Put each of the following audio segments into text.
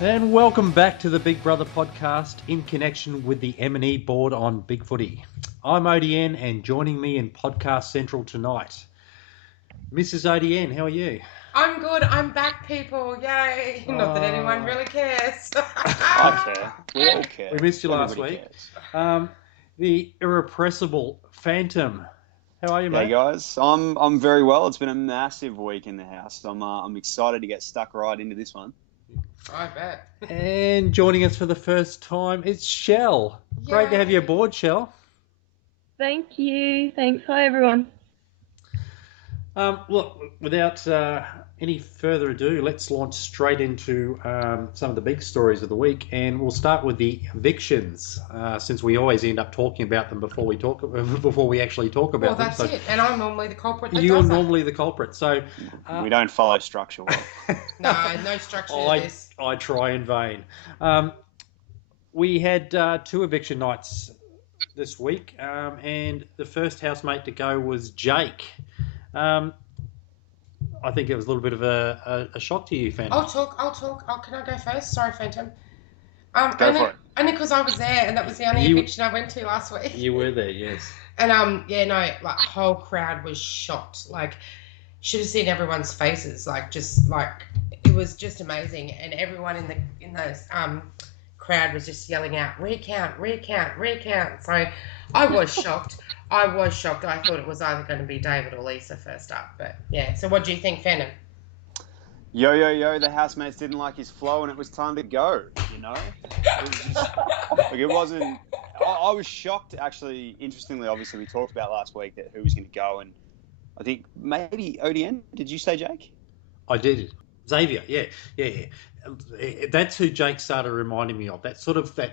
And welcome back to the Big Brother podcast in connection with the M&E board on BigFooty. I'm ODN, and joining me in Podcast Central tonight, Mrs. ODN, how are you? I'm good. I'm back, people. Yay. Not that anyone really cares. I care. We all care. We missed you last Everybody week. cares. The irrepressible Phantom. How are you, mate? Hey guys, I'm very well. It's been a massive week in the house. I'm excited to get stuck right into this one. I bet. And joining us for the first time, it's Shell. Yay. Great to have you aboard, Shell. Thank you. Thanks. Hi, everyone. Look, without any further ado, let's launch straight into some of the big stories of the week, and we'll start with the evictions, since we always end up talking about them before we actually talk about them. Well, that's it. And I'm normally the culprit. You're normally the culprit, so We don't follow structure well. No structure to this. I try in vain. We had 2 eviction nights this week, and the first housemate to go was Jake. I think it was a little bit of a shock to you, Phantom. I'll talk. Oh, can I go first? Sorry, Phantom. Go for it. Only because I was there, and that was the only eviction I went to last week. You were there, yes. And whole crowd was shocked. Like, should have seen everyone's faces. It was just amazing, and everyone in those crowd was just yelling out, recount. So I was shocked. I thought it was either going to be David or Lisa first up, but yeah. So what do you think, Phantom? Yo, the housemates didn't like his flow, and it was time to go. You know, it wasn't. I was shocked, actually. Interestingly, obviously, we talked about last week that who was going to go, and I think maybe ODN. Did you say Jake? I did. Xavier, yeah. That's who Jake started reminding me of. That sort of, a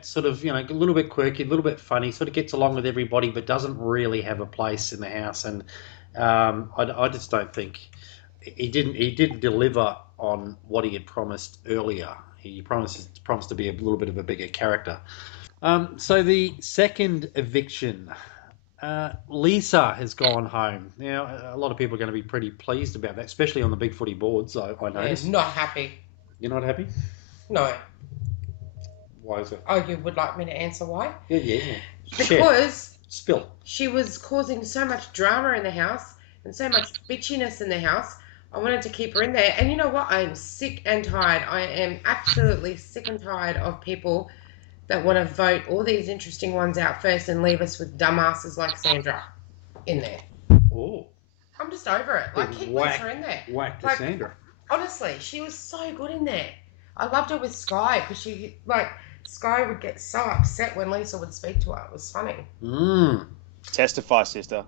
little bit quirky, a little bit funny, sort of gets along with everybody, but doesn't really have a place in the house. And I just don't think he didn't deliver on what he had promised earlier. He promised to be a little bit of a bigger character. So the second eviction, Lisa has gone home. Now, a lot of people are going to be pretty pleased about that, especially on the BigFooty boards, I noticed. Yeah, not happy. You're not happy? No. Why is it? Oh, you would like me to answer why? Yeah. Because Spill. she was causing so much drama in the house and so much bitchiness in the house. I wanted to keep her in there. And you know what? I am sick and tired. I am absolutely sick and tired of people that want to vote all these interesting ones out first and leave us with dumbasses like Sandra in there. Oh. I'm just over it. Like, keep Lisa in there. Whack to Like, Sandra. Honestly, she was so good in there. I loved her with Sky because Sky would get so upset when Lisa would speak to her. It was funny. Testify, sister.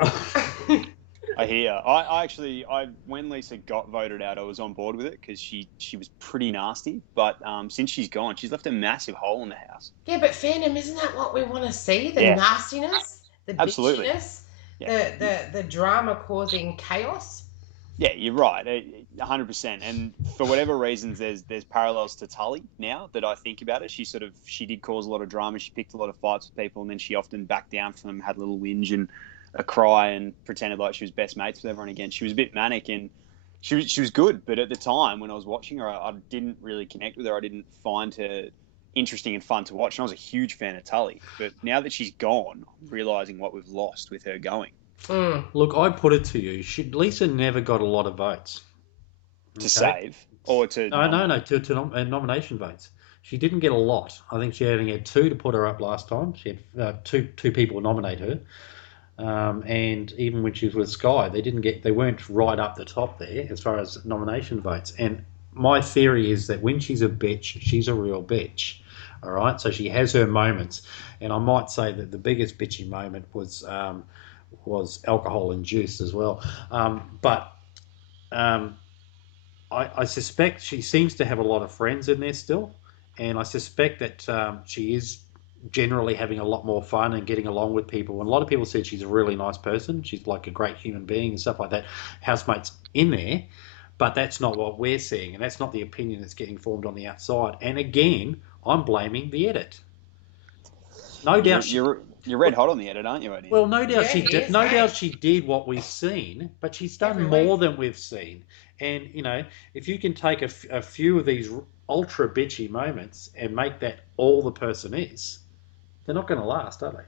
I hear. I actually, when Lisa got voted out, I was on board with it because she was pretty nasty. But since she's gone, she's left a massive hole in the house. Yeah, but Phantom, isn't that what we want to see? The nastiness, the Absolutely. bitchiness, Yeah. the drama causing chaos. Yeah, you're right, 100%. And for whatever reasons, there's parallels to Tully now that I think about it. She did cause a lot of drama. She picked a lot of fights with people, and then she often backed down from them, had a little whinge and a cry, and pretended like she was best mates with everyone again. She was a bit manic, and she was good. But at the time when I was watching her, I didn't really connect with her. I didn't find her interesting and fun to watch. And I was a huge fan of Tully. But now that she's gone, I'm realising what we've lost with her going. Look, I put it to you. Lisa never got a lot of votes. To save? Or to... No, to nomination votes. She didn't get a lot. I think she only had 2 to put her up last time. She had two people nominate her. And even when she was with Sky, they weren't right up the top there as far as nomination votes. And my theory is that when she's a bitch, she's a real bitch. All right? So she has her moments. And I might say that the biggest bitchy moment was alcohol induced as well. I suspect she seems to have a lot of friends in there still, and I suspect that she is generally having a lot more fun and getting along with people. And a lot of people said she's a really nice person. She's like a great human being and stuff like that. Housemates in there, but that's not what we're seeing, and that's not the opinion that's getting formed on the outside. And again, I'm blaming the edit. No doubt. You're red hot on the edit, aren't you, Odie? Well, no doubt Yeah, she he did. is, No hey. doubt she did what we've seen, but she's done Every more week. than we've seen. And if you can take a few of these ultra bitchy moments and make that all the person is, they're not going to last, are they?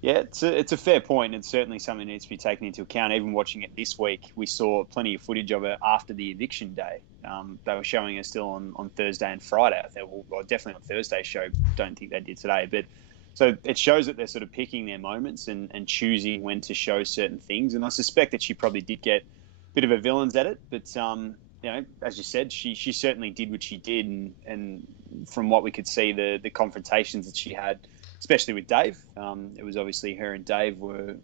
Yeah, it's a fair point. It's certainly something that needs to be taken into account. Even watching it this week, we saw plenty of footage of it after the eviction day. They were showing it still on Thursday and Friday. I think, well, definitely on Thursday's show. Don't think they did today. But so it shows that they're sort of picking their moments and choosing when to show certain things. And I suspect that she probably did get a bit of a villain's edit. But, as you said, she certainly did what she did. And from what we could see, the confrontations that she had, especially with Dave. It was obviously her and Dave were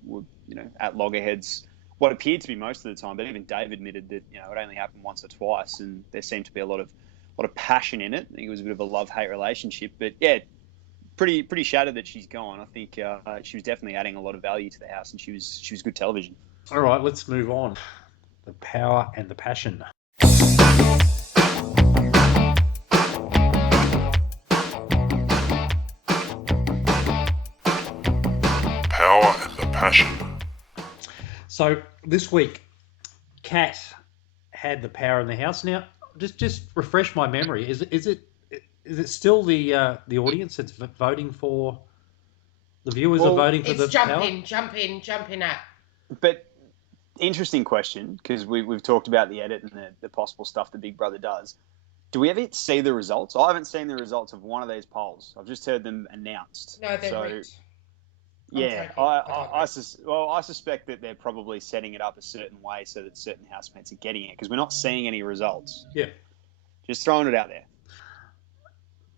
at loggerheads what appeared to be most of the time, but even Dave admitted that it only happened once or twice, and there seemed to be a lot of passion in it. I think it was a bit of a love-hate relationship, but yeah, pretty shattered that she's gone. I think she was definitely adding a lot of value to the house, and she was good television. All right, let's move on. The power and the passion. Power and the passion. So this week, Kat had the power in the house. Now, just refresh my memory. Is it still the audience that's voting for? The viewers are voting for the power? Jump in at. But interesting question, because we've talked about the edit and the possible stuff that Big Brother does. Do we ever see the results? I haven't seen the results of one of these polls. I've just heard them announced. No, they're rigged. Yeah, I suspect that they're probably setting it up a certain way so that certain housemates are getting it, because we're not seeing any results. Yeah. Just throwing it out there.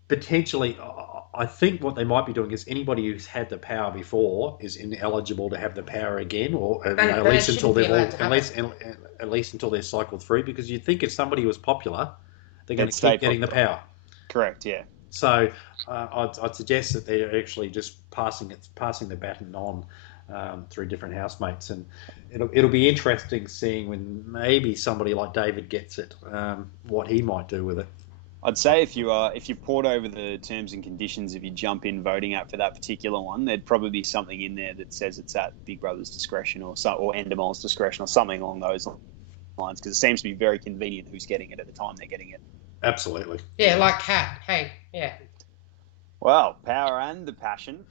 Potentially, I think what they might be doing is anybody who's had the power before is ineligible to have the power again, or at least until at least until they're cycled through. Because you'd think if somebody was popular, they're going to keep getting the power. Correct. Yeah. So I'd suggest that they're actually just passing the baton on through different housemates, and it'll be interesting seeing when maybe somebody like David gets it, what he might do with it. I'd say if you poured over the terms and conditions, if you jump in voting app for that particular one, there'd probably be something in there that says it's at Big Brother's discretion or Endemol's discretion or something along those lines, because it seems to be very convenient who's getting it at the time they're getting it. Absolutely. Yeah, like Kat. Hey, yeah. Well, power and the passion.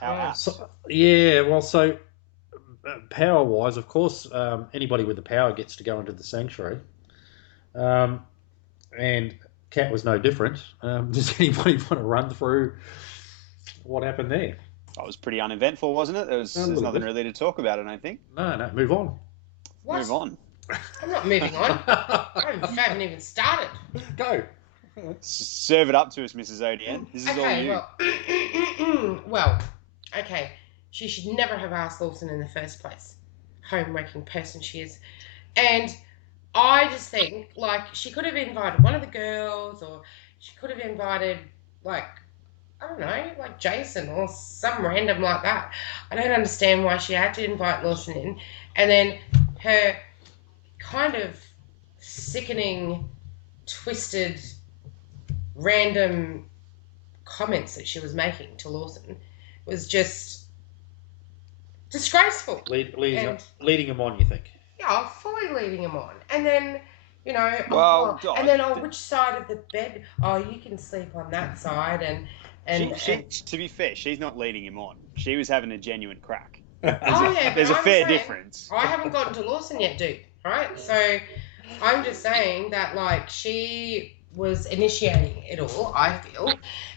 How power-wise, of course, anybody with the power gets to go into the sanctuary, and Kat was no different. Does anybody want to run through what happened there? That was pretty uneventful, wasn't it? There's nothing really to talk about, I don't think. No, move on. What? Move on. I'm not moving on. I haven't even started. Go. Serve it up to us, Mrs. ODN. This is all you. Well, okay. She should never have asked Lawson in the first place. Home-wrecking person she is. And I just think, she could have invited one of the girls, or she could have invited, I don't know, Jason or some random like that. I don't understand why she had to invite Lawson in. And then her kind of sickening, twisted, random comments that she was making to Lawson was just disgraceful. Leading him on, you think? Yeah, fully leading him on. And then, which side of the bed? Oh, you can sleep on that side. And to be fair, she's not leading him on. She was having a genuine crack. There's a fair difference. I haven't gotten to Lawson yet, dude. Right? So I'm just saying that, she was initiating it all, I feel,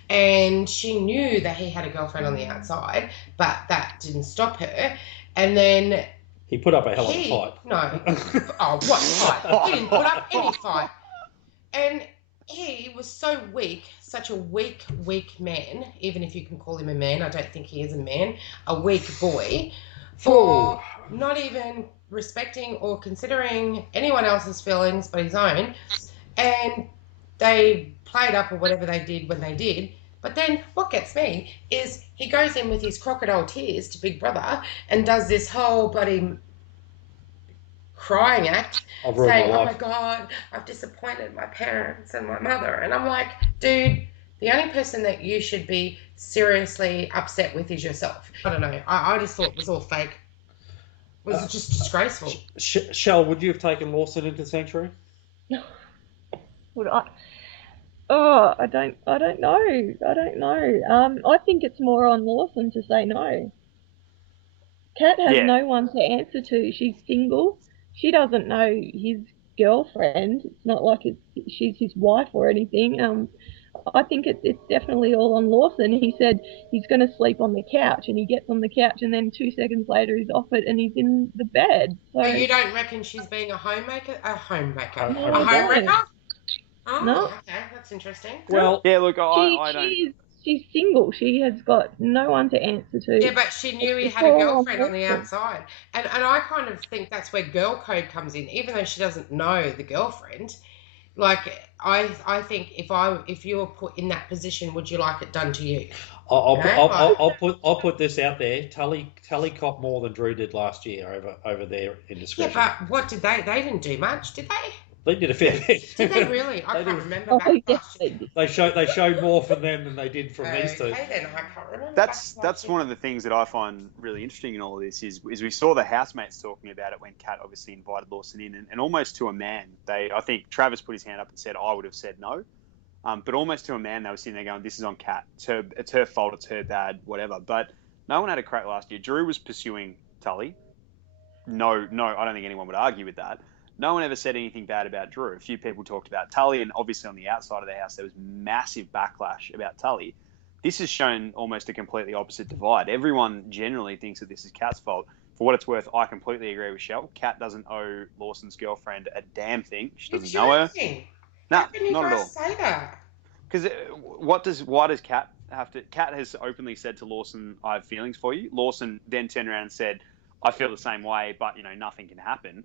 and she knew that he had a girlfriend on the outside, but that didn't stop her. And then he put up a hell of a fight. No. Oh, what fight? He didn't put up any fight. And he was so weak, such a weak man, even if you can call him a man. I don't think he is a man. A weak boy for not even respecting or considering anyone else's feelings but his own. And they played up or whatever they did when they did. But then what gets me is he goes in with his crocodile tears to Big Brother and does this whole bloody crying act saying, oh my God, I've disappointed my parents and my mother. And I'm like, dude, the only person that you should be seriously upset with is yourself. I don't know. I just thought it was all fake. Was it just disgraceful? Shell, would you have taken Lawson into Sanctuary? Would I? Oh, I don't know. I don't know. I think it's more on Lawson to say no. Kat has Yeah. no one to answer to. She's single. She doesn't know his girlfriend. It's not like she's his wife or anything. I think it's definitely all on Lawson. He said he's going to sleep on the couch, and he gets on the couch, and then 2 seconds later he's off it and he's in the bed. So you don't reckon she's being a homemaker? A homemaker? No, A homewrecker? Oh, No. okay, that's interesting. Well, Yeah, look, I don't. She's single. She has got no one to answer to. Yeah, but she knew he had a girlfriend on the outside. And I kind of think that's where girl code comes in, even though she doesn't know the girlfriend. Like, I think if you were put in that position, would you like it done to you? I'll put this out there. Tully copped more than Drew did last year over their indiscretion. Yeah, but what did they? They didn't do much, did they? They did a fair bit. Did they really? I can't remember. They showed more from them than they did from these two. Okay, then I can't remember. That's one of the things that I find really interesting in all of this is we saw the housemates talking about it when Kat obviously invited Lawson in, and almost to a man. I think Travis put his hand up and said, I would have said no. But almost to a man, they were sitting there going, this is on Kat. It's her fault, it's her bad, whatever. But no one had a crack last year. Drew was pursuing Tully. No, I don't think anyone would argue with that. No one ever said anything bad about Drew. A few people talked about Tully, and obviously on the outside of the house, there was massive backlash about Tully. This has shown almost a completely opposite divide. Everyone generally thinks that this is Kat's fault. For what it's worth, I completely agree with Shell. Kat doesn't owe Lawson's girlfriend a damn thing. She doesn't know her. How can you not at all. guys say that? Because why does Kat have to? Kat has openly said to Lawson, "I have feelings for you." Lawson then turned around and said, "I feel the same way, but nothing can happen."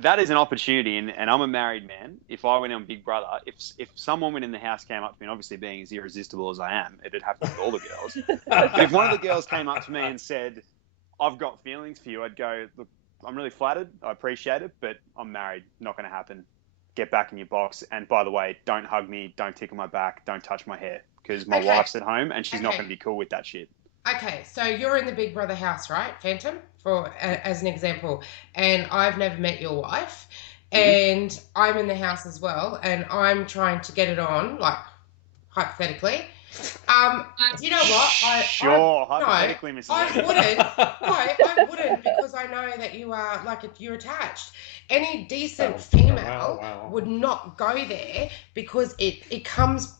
That is an opportunity, and I'm a married man. If I went on Big Brother, if some woman in the house came up to me, and obviously being as irresistible as I am, it'd have to be all the girls. But if one of the girls came up to me and said, "I've got feelings for you," I'd go, "Look, I'm really flattered. I appreciate it, but I'm married. Not going to happen. Get back in your box. And by the way, don't hug me, don't tickle my back, don't touch my hair, because my wife's at home and she's not going to be cool with that shit." Okay, so you're in the Big Brother house, right, Phantom, as an example, and I've never met your wife, and I'm in the house as well, and I'm trying to get it on, like, hypothetically. You know what? Hypothetically, Mrs. I wouldn't, because I know that you are, you're attached. Any decent female would not go there because it comes.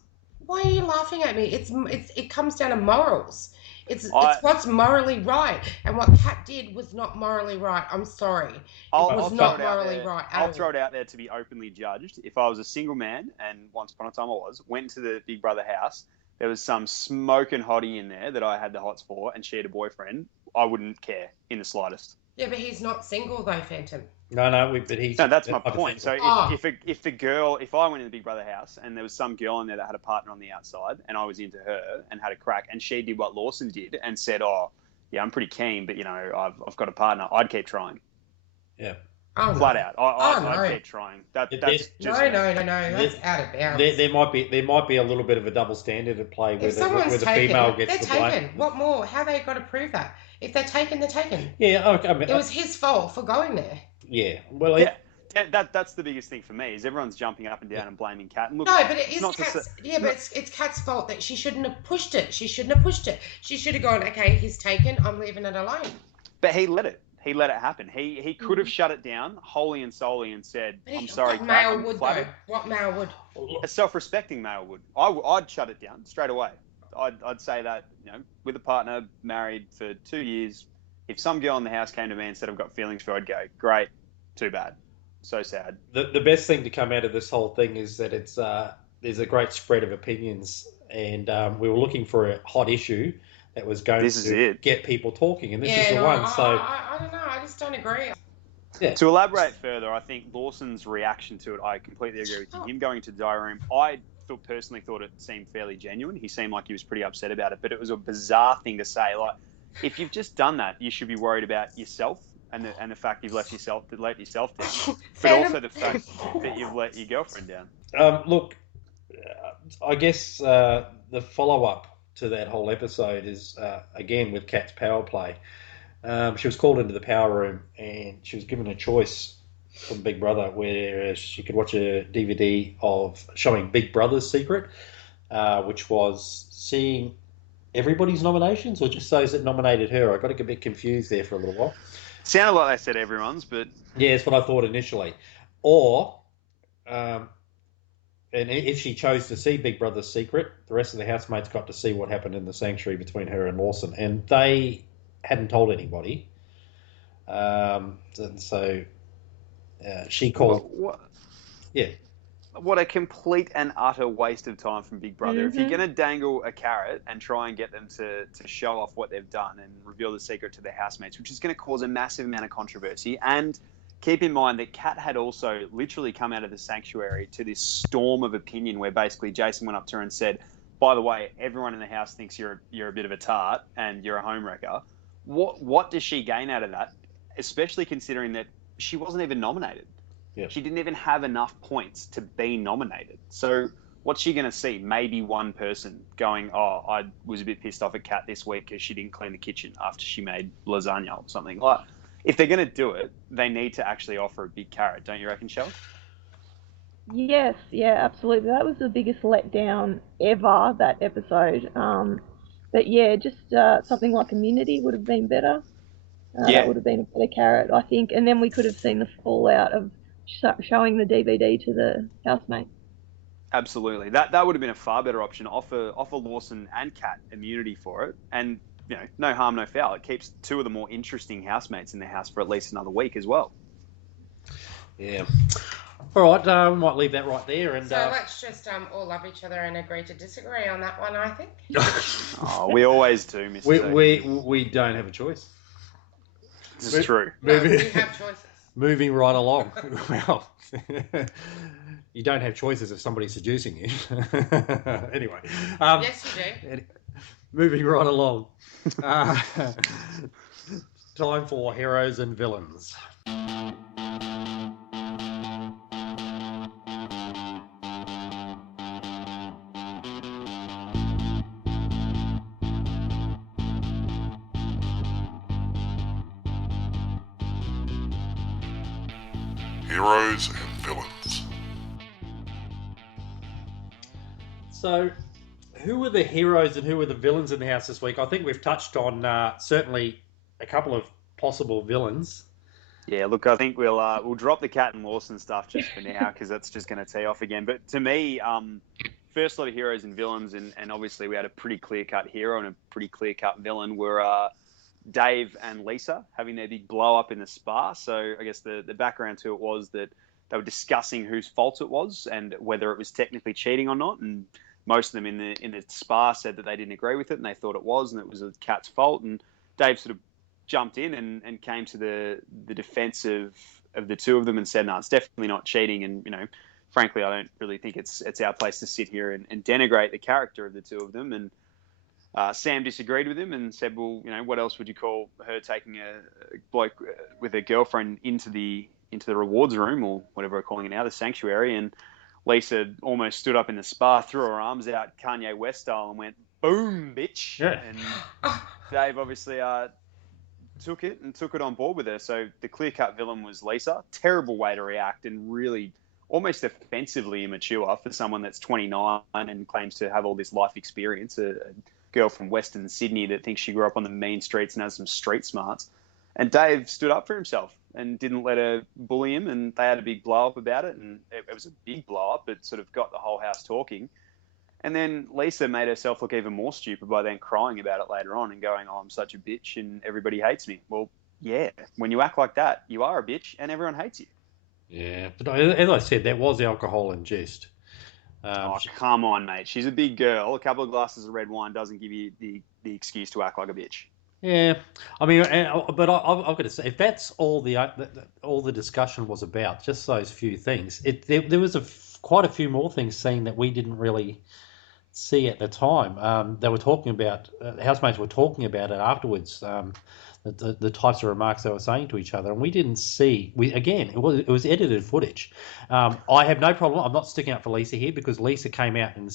Why are you laughing at me? It comes down to morals. It's what's morally right, and what Kat did was not morally right. I'm sorry, I'll not morally right. I'll throw it out there to be openly judged. If I was a single man, and once upon a time I went to the Big Brother house, there was some smoking hottie in there that I had the hots for, and she had a boyfriend, I wouldn't care in the slightest. Yeah, but he's not single though, Phantom. But he's... No, that's my point. So if I went in the Big Brother house and there was some girl in there that had a partner on the outside and I was into her and had a crack and she did what Lawson did and said, "Oh, yeah, I'm pretty keen, but I've got a partner," I'd keep trying. Yeah. Flat out. I'd keep trying. That's just no. That's out of bounds. There might be a little bit of a double standard at play where the female gets the blame. They're taken. What more? How they got to prove that? If they're taken, they're taken. Yeah. Okay. It was his fault for going there. Yeah. Well. That's the biggest thing for me is everyone's jumping up and down and blaming Kat. And look, no, but it is Kat's. Yeah, but it's Kat's fault that she shouldn't have pushed it. She should have gone, "Okay, he's taken. I'm leaving it alone." But he let it. He let it happen. He could have shut it down wholly and solely and said, "I'm sorry, Kat, I'm would flattered." though? What male would? A self-respecting male would. I'd shut it down straight away. I'd say that with a partner, married for 2 years, if some girl in the house came to me and said, "I've got feelings for," I'd go, "Great, too bad, so sad." The best thing to come out of this whole thing is that there's a great spread of opinions, and we were looking for a hot issue that was going to get people talking, and this is the one. I don't know. I just don't agree. Yeah. To elaborate further, I think Lawson's reaction to it, I completely agree with you. Him going into the diary room, I personally thought it seemed fairly genuine. He seemed like he was pretty upset about it, but it was a bizarre thing to say. Like, if you've just done that, you should be worried about yourself and the fact you've let yourself down, but also the fact that you've let your girlfriend down. Look, I guess the follow-up to that whole episode is again with Kat's power play. She was called into the power room and she was given a choice from Big Brother where she could watch a DVD of showing Big Brother's secret, which was seeing everybody's nominations or just those that nominated her. I got a bit confused there for a little while. Sounded like they said everyone's, but yeah, that's what I thought initially. Or, and if she chose to see Big Brother's secret, the rest of the housemates got to see what happened in the sanctuary between her and Lawson, and they hadn't told anybody. And so she called. Yeah. What a complete and utter waste of time from Big Brother. If you're going to dangle a carrot and try and get them to show off what they've done and reveal the secret to their housemates, which is going to cause a massive amount of controversy. And keep in mind that Kat had also literally come out of the sanctuary to this storm of opinion where basically Jason went up to her and said, by the way, everyone in the house thinks you're a bit of a tart and you're a homewrecker. What does she gain out of that, especially considering that she wasn't even nominated? Yeah. She didn't even have enough points to be nominated. So what's she going to see? Maybe one person going, oh, I was a bit pissed off at Kat this week because she didn't clean the kitchen after she made lasagna or something. Like, if they're going to do it, they need to actually offer a big carrot, don't you reckon, Shell? Yes, yeah, absolutely. That was the biggest letdown ever, that episode. But yeah, just something like immunity would have been better. That would have been a better carrot, I think. And then we could have seen the fallout of showing the DVD to the housemate. Absolutely. That would have been a far better option. Offer Lawson and Kat immunity for it. And, no harm, no foul. It keeps two of the more interesting housemates in the house for at least another week as well. Yeah. All right, we might leave that right there. And so let's just all love each other and agree to disagree on that one, I think. Oh, we always do, Mr. We don't have a choice. This is true. No, we have choices. Moving right along. Well, you don't have choices if somebody's seducing you. Anyway. Yes, you do. Moving right along. Time for heroes and villains. Heroes and villains. So, who were the heroes and who were the villains in the house this week? I think we've touched on certainly a couple of possible villains. Yeah, look, I think we'll drop the Kat and Lawson stuff just for now because that's just going to tee off again. But to me, first lot of heroes and villains, and obviously we had a pretty clear-cut hero and a pretty clear-cut villain, were Dave and Lisa having their big blow-up in the spa. So I guess the background to it was that they were discussing whose fault it was and whether it was technically cheating or not. And most of them in the spa said that they didn't agree with it and they thought it was, and it was Kat's fault. And Dave sort of jumped in and came to the defense of the two of them and said, no, it's definitely not cheating. And, frankly, I don't really think it's our place to sit here and denigrate the character of the two of them. And Sam disagreed with him and said, well, what else would you call her taking a bloke with a girlfriend into the rewards room, or whatever we're calling it now, the sanctuary? And Lisa almost stood up in the spa, threw her arms out Kanye West style and went, boom, bitch. Yeah. And Dave obviously took it on board with her. So the clear-cut villain was Lisa. Terrible way to react and really almost offensively immature for someone that's 29 and claims to have all this life experience, a girl from Western Sydney that thinks she grew up on the mean streets and has some street smarts. And Dave stood up for himself and didn't let her bully him, and they had a big blow-up about it, and it was a big blow-up. It sort of got the whole house talking. And then Lisa made herself look even more stupid by then crying about it later on and going, oh, I'm such a bitch and everybody hates me. Well, yeah, when you act like that, you are a bitch and everyone hates you. Yeah, but as I said, that was alcohol induced. Come on, mate. She's a big girl. A couple of glasses of red wine doesn't give you the excuse to act like a bitch. Yeah, I mean, but I've got to say, if that's all the discussion was about, just those few things, there was quite a few more things seen that we didn't really see at the time. They were talking about, housemates were talking about it afterwards, the types of remarks they were saying to each other, and we didn't see. It was edited footage. I have no problem. I'm not sticking up for Lisa here because Lisa came out and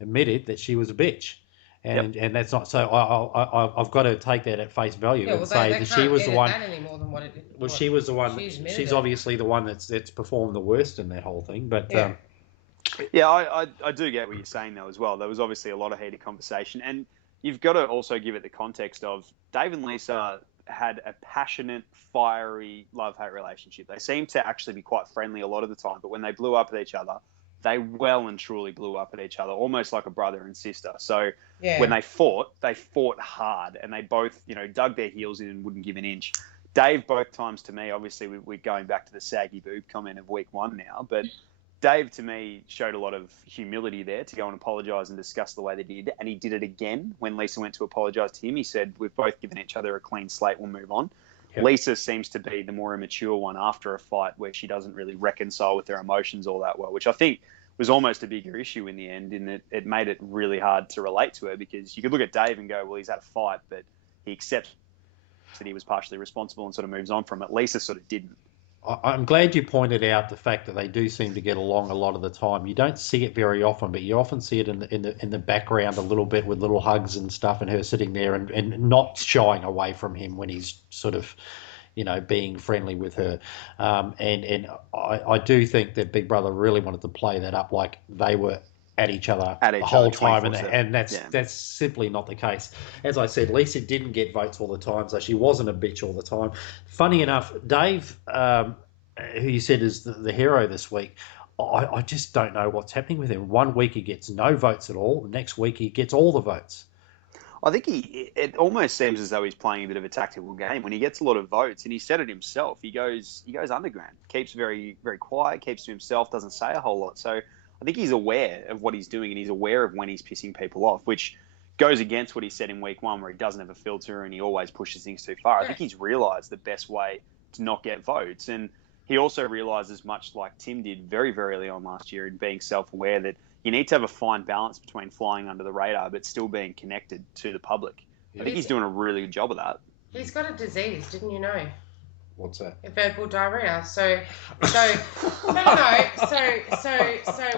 admitted that she was a bitch. and that's not so. I've got to take that at face value Yeah, well, and say they that can't she was the edit one. that any more than what it. Well, she was the one. admitted She's it. obviously the one that's performed the worst in that whole thing. But Yeah. Yeah, I do get what you're saying though as well. There was obviously a lot of heated conversation, and you've got to also give it the context of Dave and Lisa had a passionate, fiery love-hate relationship. They seemed to actually be quite friendly a lot of the time, but when they blew up at each other, they well and truly blew up at each other, almost like a brother and sister. So Yeah. when they fought hard, and they both, dug their heels in and wouldn't give an inch. Dave, both times to me, obviously we're going back to the saggy boob comment of week 1 now, but Dave, to me, showed a lot of humility there to go and apologise and discuss the way they did. And he did it again when Lisa went to apologise to him. He said, we've both given each other a clean slate, we'll move on. Yep. Lisa seems to be the more immature one after a fight where she doesn't really reconcile with her emotions all that well, which I think was almost a bigger issue in the end, in that it made it really hard to relate to her, because you could look at Dave and go, well, he's had a fight, but he accepts that he was partially responsible and sort of moves on from it. Lisa sort of didn't. I'm glad you pointed out the fact that they do seem to get along a lot of the time. You don't see it very often, but you often see it in the background a little bit with little hugs and stuff, and her sitting there and not shying away from him when he's sort of, being friendly with her. And I do think that Big Brother really wanted to play that up like they were at each other the whole time, and that's simply not the case. As I said, Lisa didn't get votes all the time, so she wasn't a bitch all the time. Funny enough, Dave, who you said is the hero this week, I just don't know what's happening with him. 1 week he gets no votes at all, the next week he gets all the votes. I think it almost seems as though he's playing a bit of a tactical game. When he gets a lot of votes, and he said it himself, he goes underground, keeps very, very quiet, keeps to himself, doesn't say a whole lot. So I think he's aware of what he's doing, and he's aware of when he's pissing people off, which goes against what he said in week 1, where he doesn't have a filter and he always pushes things too far. I think he's realised the best way to not get votes. And he also realises, much like Tim did very, very early on last year, in being self-aware, that you need to have a fine balance between flying under the radar but still being connected to the public. I think he's doing a really good job of that. He's got a disease, didn't you know? What's that? Verbal diarrhea. So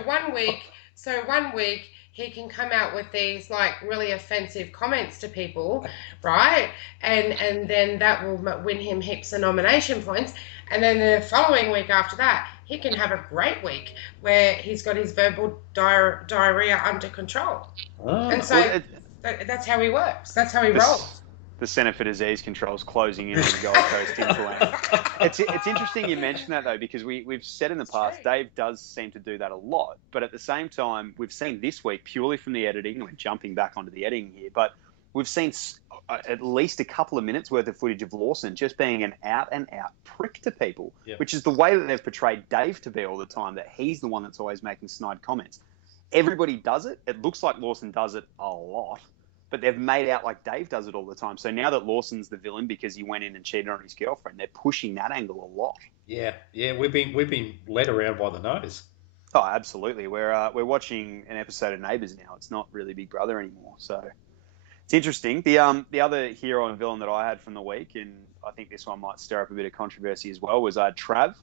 1 week he can come out with these like really offensive comments to people, right? And then that will win him heaps of nomination points. And then the following week after that, he can have a great week where he's got his verbal diarrhea under control. Oh. And so that's how he works. That's how he rolls. The Centre for Disease Control is closing in on the Gold Coast hinterland. It's interesting you mention that, though, because we've said in the past, Dave does seem to do that a lot. But at the same time, we've seen this week, purely from the editing, and we're jumping back onto the editing here, but we've seen at least a couple of minutes worth of footage of Lawson just being an out-and-out prick to people, which is the way that they've portrayed Dave to be all the time, that he's the one that's always making snide comments. Everybody does it. It looks like Lawson does it a lot, but they've made out like Dave does it all the time. So now that Lawson's the villain because he went in and cheated on his girlfriend, they're pushing that angle a lot. Yeah, we've been led around by the nose. Oh, absolutely. We're watching an episode of Neighbours now. It's not really Big Brother anymore. So it's interesting. The other hero and villain that I had from the week, and I think this one might stir up a bit of controversy as well, was Trav.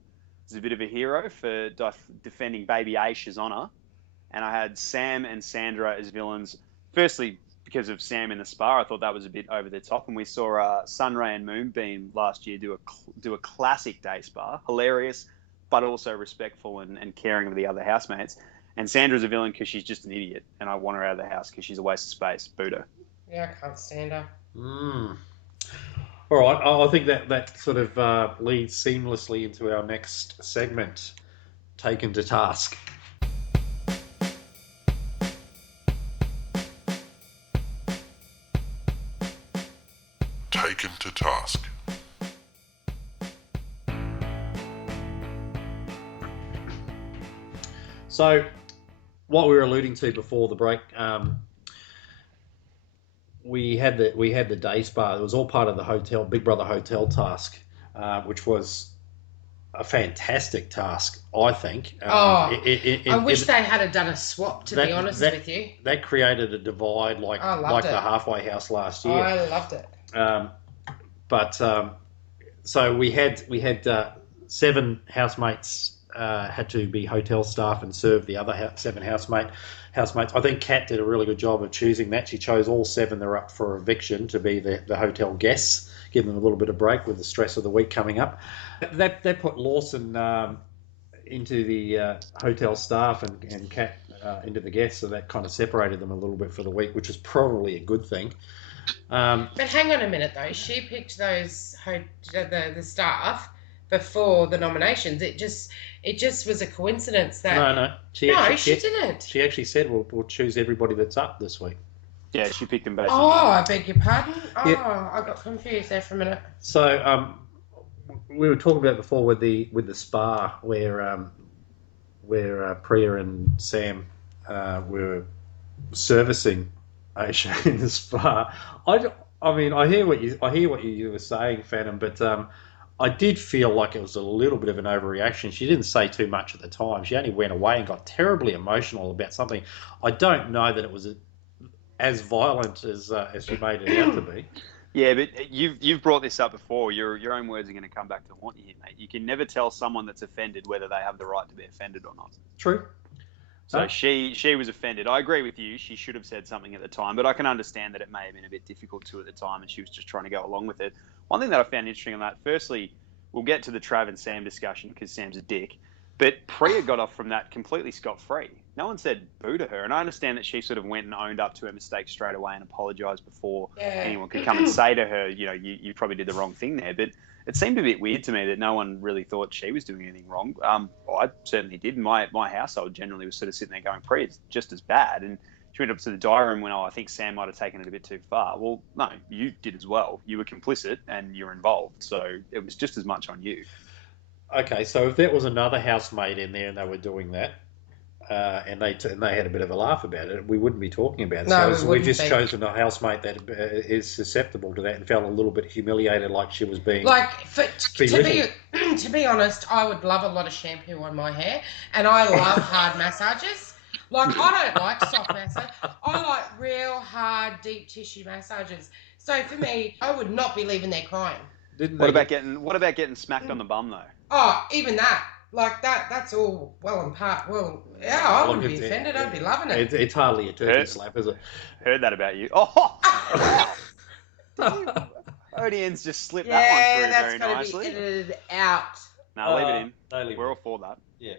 He's a bit of a hero for defending baby Aisha's honour. And I had Sam and Sandra as villains. Firstly, because of Sam in the spa, I thought that was a bit over the top. And we saw Sunray and Moonbeam last year do a classic day spa, hilarious, but also respectful and caring of the other housemates. And Sandra's a villain because she's just an idiot, and I want her out of the house because she's a waste of space. Boot her. Yeah, I can't stand her. All right, I think that sort of leads seamlessly into our next segment, Taken to Task. Taken to Task. So, what we were alluding to before the break, we had the day spa. It was all part of the hotel Big Brother hotel task, which was a fantastic task, I think. I wish they had done a swap, to be honest with you. That created a divide like the halfway house last year. I loved it. So we had 7 housemates had to be hotel staff and serve the other 7 housemates. housemates. I think Kat did a really good job of choosing that. She chose all 7 that are up for eviction to be the hotel guests, give them a little bit of break with the stress of the week coming up. That put Lawson into the hotel staff and Kat into the guests, so that kind of separated them a little bit for the week, which is probably a good thing. But hang on a minute though, she picked those the staff before the nominations. It just was a coincidence that No, she didn't. She actually said we'll choose everybody that's up this week. Yeah, she picked them based Oh, on I beg your pardon. Oh, Yeah. I got confused there for a minute. So we were talking about before with the spa where Priya and Sam were servicing Aisha in the spa. I mean, I hear what you were saying, Phantom, but I did feel like it was a little bit of an overreaction. She didn't say too much at the time. She only went away and got terribly emotional about something. I don't know that it was as violent as she made it out to be. Yeah, but you've brought this up before. Your own words are going to come back to haunt you here, mate. You can never tell someone that's offended whether they have the right to be offended or not. True. So she was offended. I agree with you. She should have said something at the time, but I can understand that it may have been a bit difficult to at the time, and she was just trying to go along with it. One thing that I found interesting on that, firstly, we'll get to the Trav and Sam discussion because Sam's a dick, but Priya got off from that completely scot-free. No one said boo to her, and I understand that she sort of went and owned up to her mistake straight away and apologised before anyone could come and say to her, you probably did the wrong thing there, but it seemed a bit weird to me that no one really thought she was doing anything wrong. I certainly did. My household generally was sort of sitting there going, Priya, it's just as bad. And she went up to the diary room when, I think Sam might have taken it a bit too far. Well, no, you did as well. You were complicit and you're involved. So it was just as much on you. Okay, so if there was another housemate in there and they were doing that, and they had a bit of a laugh about it, we wouldn't be talking about it. No, so we've just chosen a housemate that is susceptible to that and felt a little bit humiliated, like she was being to be honest, I would love a lot of shampoo on my hair, and I love hard massages. Like, I don't like soft massage. I like real hard, deep tissue massages. So for me, I would not be leaving there crying. What about getting smacked on the bum though? Oh, even that. Like that's all well and part. Well, yeah, I wouldn't be offended. I'd be loving it. It's hardly a turkey slap, is it? Heard that about you. Oh, Odien's just slipped that one through very nicely. Yeah, that's got to be edited out. No, leave it in. We're all for that. Yeah.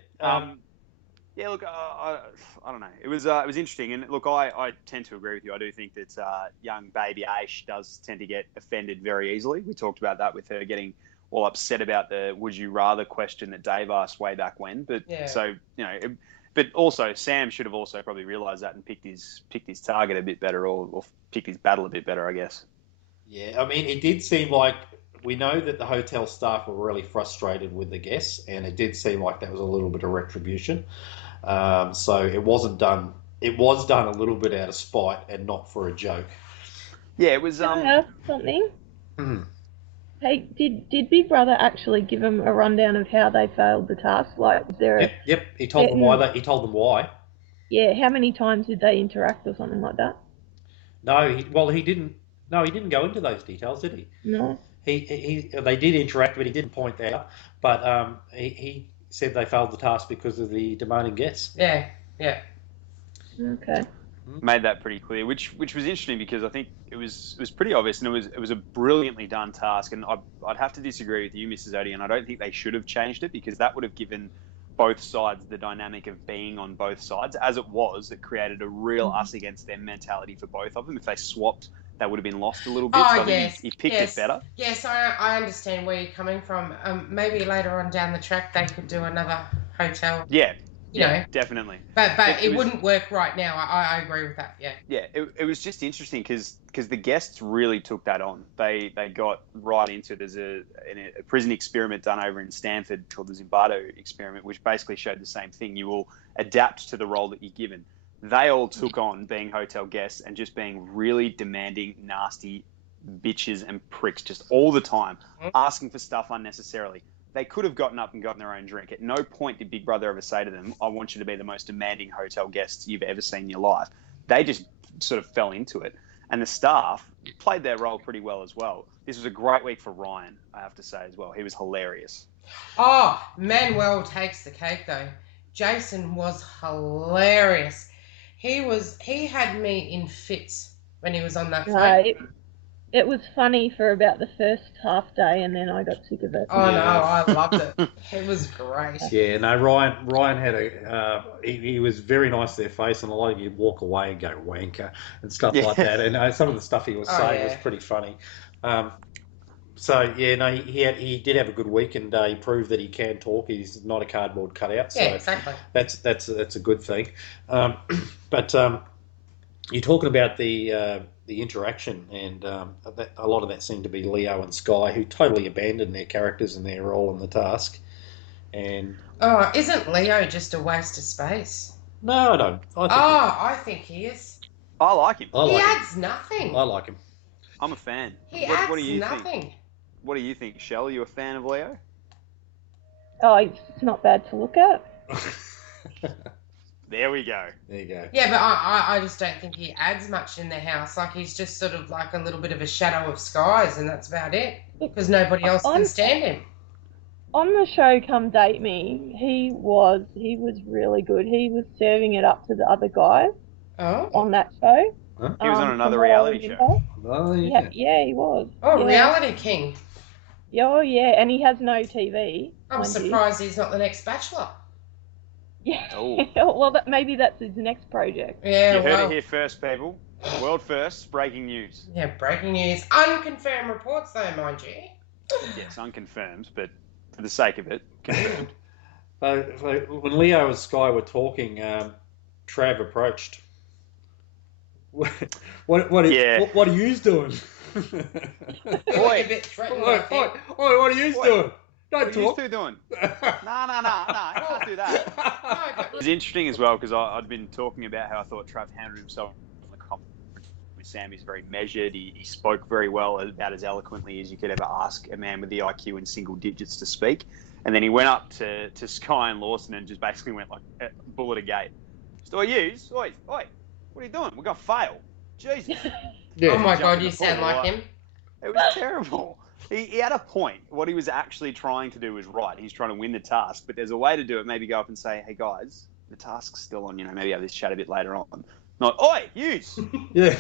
Yeah, look, I don't know. It was interesting, and look, I tend to agree with you. I do think that young baby Aish does tend to get offended very easily. We talked about that with her getting all upset about the "would you rather" question that Dave asked way back when. But so but also Sam should have also probably realised that and picked his target a bit better, or picked his battle a bit better, I guess. Yeah, I mean, it did seem like we know that the hotel staff were really frustrated with the guests, and it did seem like that was a little bit of retribution. So it wasn't done. It was done a little bit out of spite and not for a joke. Yeah, it was. Can I ask something? Mm. Hey, did Big Brother actually give them a rundown of how they failed the task? Like, was there? Yep. He told them why. He told them why. Yeah. How many times did they interact or something like that? No. He didn't. No, he didn't go into those details, did he? No. They did interact, but he didn't point that out. But he said they failed the task because of the demanding guests. Yeah. Okay. Made that pretty clear, which was interesting because I think it was pretty obvious, and it was a brilliantly done task. And I'd have to disagree with you, Mrs. Odie, and I don't think they should have changed it, because that would have given both sides the dynamic of being on both sides. As it was, it created a real us against them mentality for both of them. If they swapped, that would have been lost a little bit. Oh, so yes. He picked it better. Yes, I understand where you're coming from. Maybe later on down the track they could do another hotel. Yeah. You know, definitely. But it wouldn't work right now. I agree with that. Yeah. Yeah, it was just interesting because the guests really took that on. They got right into it. There's a prison experiment done over in Stanford called the Zimbardo experiment, which basically showed the same thing. You will adapt to the role that you're given. They all took on being hotel guests and just being really demanding, nasty bitches and pricks just all the time, asking for stuff unnecessarily. They could have gotten up and gotten their own drink. At no point did Big Brother ever say to them, I want you to be the most demanding hotel guests you've ever seen in your life. They just sort of fell into it. And the staff played their role pretty well as well. This was a great week for Ryan, I have to say as well. He was hilarious. Oh, Manuel takes the cake though. Jason was hilarious. He had me in fits when he was on that No, phone. it was funny for about the first half day, and then I got sick of it. Oh no, Yeah. I loved it. It was great. Yeah, no, Ryan had he was very nice to their face, and a lot of you walk away and go wanker and stuff like that. And some of the stuff he was Oh, saying was yeah. pretty funny. Um, so yeah, no, he did have a good week, and he proved that he can talk. He's not a cardboard cutout, so Yeah, exactly. that's a good thing. Um, but you're talking about the interaction, and a lot of that seemed to be Leo and Sky, who totally abandoned their characters and their role in the task. And Oh, isn't Leo just a waste of space? no, I don't. I think he is. I like him. I He like him. adds nothing. I like him. I'm a fan. He What adds do you think? nothing. What do you think, Shell? Are you a fan of Leo? Oh, it's not bad to look at. There we go. There you go. Yeah, but I just don't think he adds much in the house. Like, he's just sort of like a little bit of a shadow of Skies, and that's about it. Because nobody else can stand him. On the show Come Date Me, he was really good. He was serving it up to the other guys on that show. Huh? He was on another from what I reality show. remember. Oh Yeah, he was. Oh, yeah. Reality King. Oh, yeah, and he has no TV. I'm mind you. surprised he's not the next Bachelor. Yeah. Oh. Well, maybe that's his next project. Yeah, You heard well, it here first, people. World first, breaking news. yeah, breaking news. Unconfirmed reports, though, mind you. Yes, unconfirmed, but for the sake of it, confirmed. When Leo and Sky were talking, Trav approached. What are you doing? Oi, a bit threatened, I think. Oi, what are you doing? Don't What are you talk. two doing? No, you can't do that. It was interesting as well because I'd been talking about how I thought Trav handled himself in the conference with Sam. He's very measured. He spoke very well, about as eloquently as you could ever ask a man with the IQ in single digits to speak. And then he went up to Sky and Lawson and just basically went like bull at a gate. Just, oi, what are you doing? We're going to fail. Jesus. Yeah. Oh my Jump God, in you the sound pool, like like- him. It was terrible. He had a point. What he was actually trying to do was right. He's trying to win the task, but there's a way to do it. Maybe go up and say, hey, guys, the task's still on. Maybe have this chat a bit later on. Not, oi, yous. Yeah,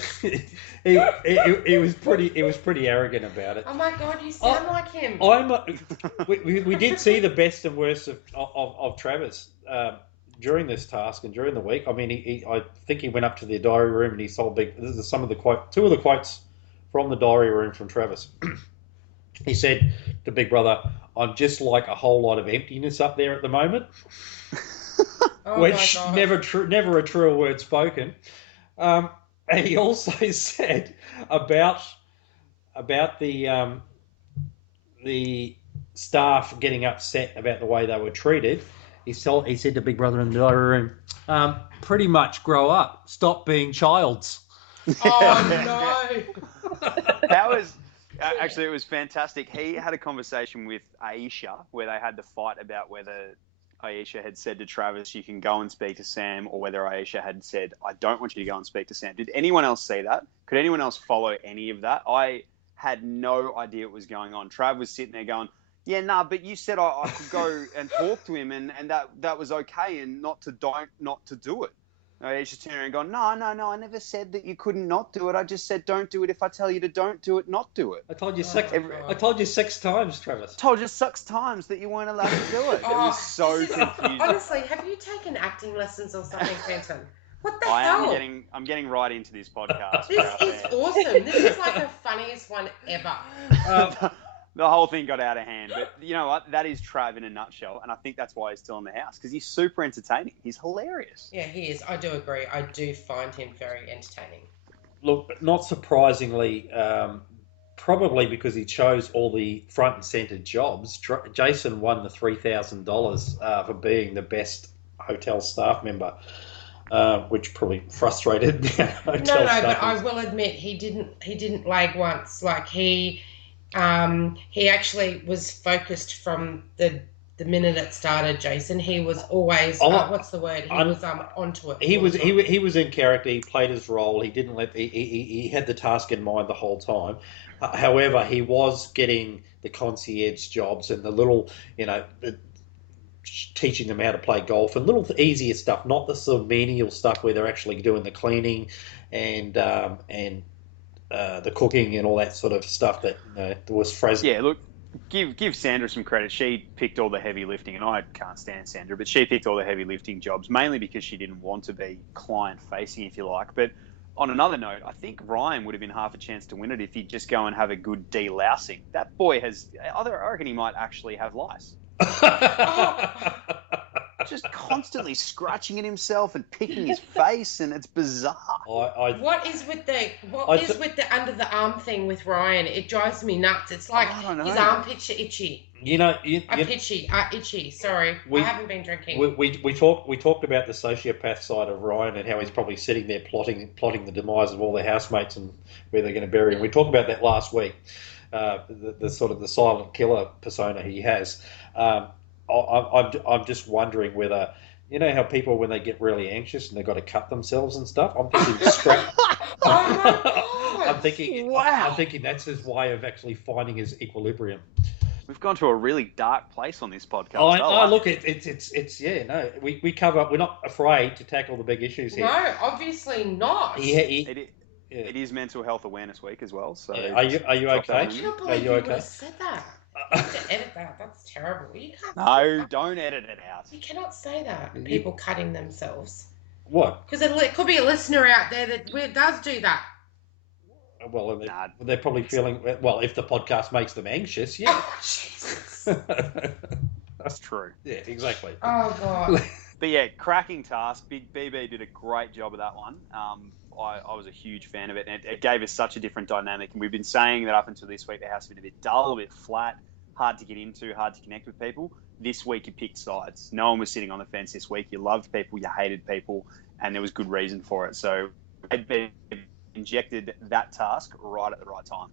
he was pretty arrogant about it. Oh my God, you sound like him. We did see the best and worst of Travis during this task and during the week. I mean, I think he went up to the diary room and he told This is two of the quotes from the diary room from Travis. He said to Big Brother, "I'm just like a whole lot of emptiness up there at the moment," Oh which my God. never a truer word spoken. And he also said about the staff getting upset about the way they were treated. He said to Big Brother in the diary room, "Pretty much grow up. Stop being childs." Oh no. That was actually, it was fantastic. He had a conversation with Aisha where they had to fight about whether Aisha had said to Travis, you can go and speak to Sam, or whether Aisha had said, I don't want you to go and speak to Sam. Did anyone else see that? Could anyone else follow any of that? I had no idea what was going on. Trav was sitting there going, yeah, nah, but you said I could go and talk to him and that was okay and not to do it. Aisha's turning around and going, no, I never said that you couldn't not do it. I just said don't do it. If I tell you to don't do it, not do it. I told you six times, Travis. Told you 6 times that you weren't allowed to do it. It was so confusing. Honestly, have you taken acting lessons or something, Fenton? What the I hell? I'm getting right into this podcast. This is awesome. This is like the funniest one ever. The whole thing got out of hand. But you know what? That is Trav in a nutshell. And I think that's why he's still in the house, because he's super entertaining. He's hilarious. Yeah, he is. I do agree. I do find him very entertaining. Look, not surprisingly, probably because he chose all the front and centre jobs, Jason won the $3,000 for being the best hotel staff member, which probably frustrated hotel staff. But I will admit he didn't lag once. Like he actually was focused from the minute it started. Jason, he was always what's the word? He was onto it. He was in character. He played his role. He didn't let he had the task in mind the whole time. However, he was getting the concierge jobs and the little teaching them how to play golf and little easier stuff, not the sort of menial stuff where they're actually doing the cleaning and the cooking and all that sort of stuff that was Fraz. Yeah, look, give Sandra some credit. She picked all the heavy lifting, and I can't stand Sandra, but she picked all the heavy lifting jobs, mainly because she didn't want to be client-facing, if you like. But on another note, I think Ryan would have been half a chance to win it if he'd just go and have a good delousing. That boy I reckon he might actually have lice. Just constantly scratching at himself and picking his face, and it's bizarre. What is with the under the arm thing with Ryan? It drives me nuts. It's like his armpits are itchy. Itchy. Sorry, I haven't been drinking. We talked about the sociopath side of Ryan and how he's probably sitting there plotting the demise of all their housemates and where they're going to bury him. We talked about that last week. The sort of the silent killer persona he has. I'm just wondering whether, you know how people when they get really anxious and they've got to cut themselves and stuff. I'm thinking I'm thinking that's his way of actually finding his equilibrium. We've gone to a really dark place on this podcast. Look, it's yeah, no, we cover. We're not afraid to tackle the big issues here. No, obviously not. It is Mental Health Awareness Week as well. So yeah. Are you okay? I can't believe you would have said that. You have to edit that. That's terrible. You can't. No, don't edit it out. You cannot say that. People cutting themselves. What? Because it could be a listener out there that does do that. Well, they're probably feeling, well, if the podcast makes them anxious, yeah. Oh, Jesus. That's true. Yeah, exactly. Oh, God. But yeah, cracking task. Big BB did a great job of that one. I was a huge fan of it, and it gave us such a different dynamic. And we've been saying that up until this week, the house has been a bit dull, a bit flat, hard to get into, hard to connect with people. This week, you picked sides. No one was sitting on the fence this week. You loved people, you hated people, and there was good reason for it. So BB injected that task right at the right time.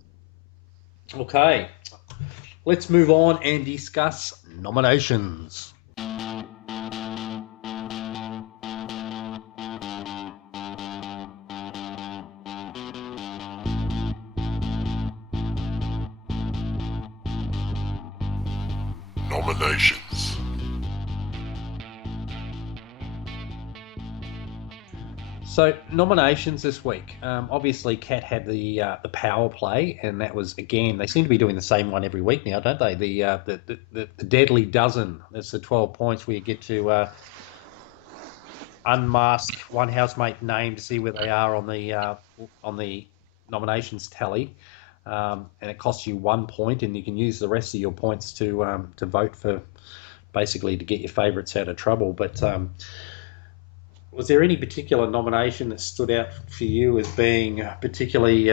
Okay, let's move on and discuss nominations. Nominations. So nominations this week. Obviously, Kat had the power play, and that was again. They seem to be doing the same one every week now, don't they? The deadly dozen. That's the 12 points where you get to unmask one housemate name to see where they are on the nominations tally, and it costs you 1 point, and you can use the rest of your points to vote for, basically to get your favourites out of trouble, but. Was there any particular nomination that stood out for you as being particularly,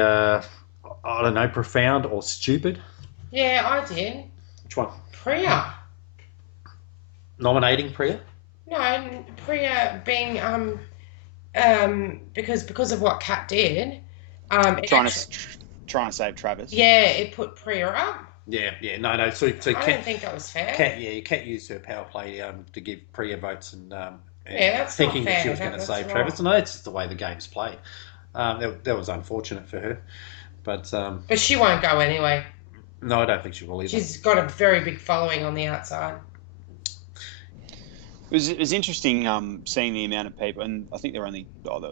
profound or stupid? Yeah, I did. Which one? Priya. Nominating Priya? No, Priya being because of what Kat did. Trying to save Travis. Yeah, it put Priya up. Yeah, no. So I don't think that was fair. Kat used her power play to give Priya votes and that's thinking not fair. that she was going to save Travis. No, it's just the way the game's played. That was unfortunate for her, but she won't go anyway. No, I don't think she will either. She's got a very big following on the outside. It was interesting seeing the amount of people, and I think there were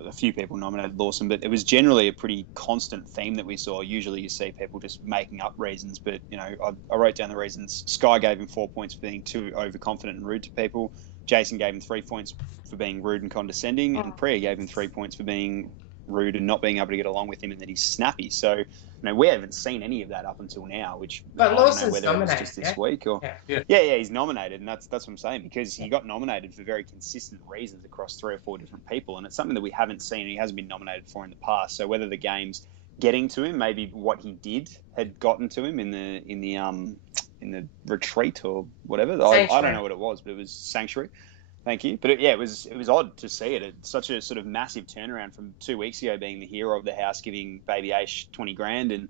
a few people nominated Lawson, but it was generally a pretty constant theme that we saw. Usually you see people just making up reasons, but I wrote down the reasons. Sky gave him 4 points for being too overconfident and rude to people. Jason gave him 3 points for being rude and condescending, and Priya gave him 3 points for being rude and not being able to get along with him, and that he's snappy. So, we haven't seen any of that up until now. But Lawson's nominated, it was just this week or yeah, he's nominated, and that's what I'm saying, because he got nominated for very consistent reasons across 3 or 4 different people, and it's something that we haven't seen and he hasn't been nominated for in the past. So whether the game's getting to him, maybe what he did had gotten to him in the retreat or whatever. I don't know what it was, but it was Sanctuary. Thank you. But it was odd to see it. It's such a sort of massive turnaround from 2 weeks ago being the hero of the house, giving baby Aish 20 grand and,